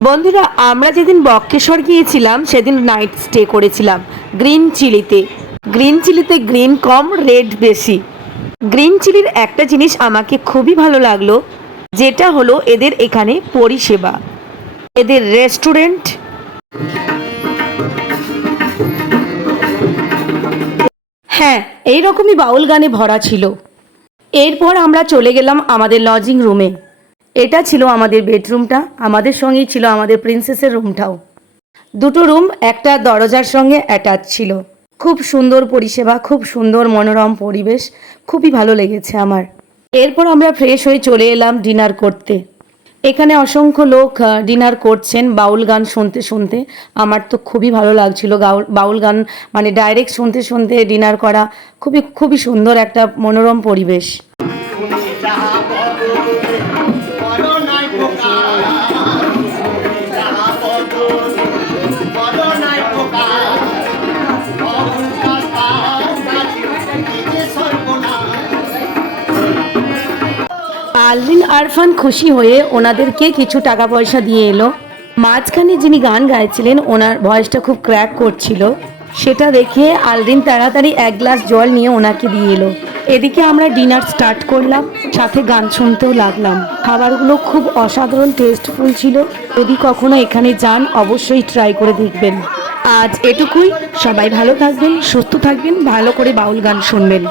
বন্ধুরা, আমরা যেদিন বক্রেশ্বর গিয়েছিলাম সেদিন নাইট স্টে করেছিলাম গ্রিন চিলিতে। গ্রিন কম, রেড বেশি। গ্রিন চিলির একটা জিনিস আমাকে খুবই ভালো লাগলো, যেটা হলো এদের এখানে পরিষেবা, এদের রেস্টুরেন্ট। হ্যাঁ, এইরকমই বাউল গানে ভরা ছিল। এরপর আমরা চলে গেলাম আমাদের লজিং রুমে। এটা ছিল আমাদের বেডরুমটা, আমাদের সঙ্গেই ছিল আমাদের প্রিন্সেসের রুমটাও। দুটো রুম একটা দরজার সঙ্গে অ্যাটাচ ছিল। খুব সুন্দর পরিষেবা, খুব সুন্দর মনোরম পরিবেশ, খুবই ভালো লেগেছে আমার। এরপর আমরা ফ্রেশ হয়ে চলে এলাম ডিনার করতে। এখানে অসংখ্য লোক ডিনার করছেন বাউল গান শুনতে শুনতে। আমার তো খুবই ভালো লাগছিল বাউল গান, মানে ডাইরেক্ট শুনতে শুনতে ডিনার করা। খুবই খুবই সুন্দর একটা মনোরম পরিবেশ। আলভিন আরফান খুশি হয়ে ওনাদেরকে কিছু টাকা পয়সা দিয়ে এলো। মাঝখানে যিনি গান গাইছিলেন ওনার ভয়েসটা খুব ক্র্যাক করছিল, সেটা দেখে আলভিন তাড়াতাড়ি এক গ্লাস জল নিয়ে ওনাকে দিয়ে এলো। এদিকে আমরা ডিনার স্টার্ট করলাম, সাথে গান শুনতেও লাগলাম। খাবারগুলো খুব অসাধারণ টেস্টফুল ছিল। যদি কখনো এখানে যান অবশ্যই ট্রাই করে দেখবেন। আজ এটুকুই। সবাই ভালো থাকবেন, সুস্থ থাকবেন, ভালো করে বাউল গান শুনবেন।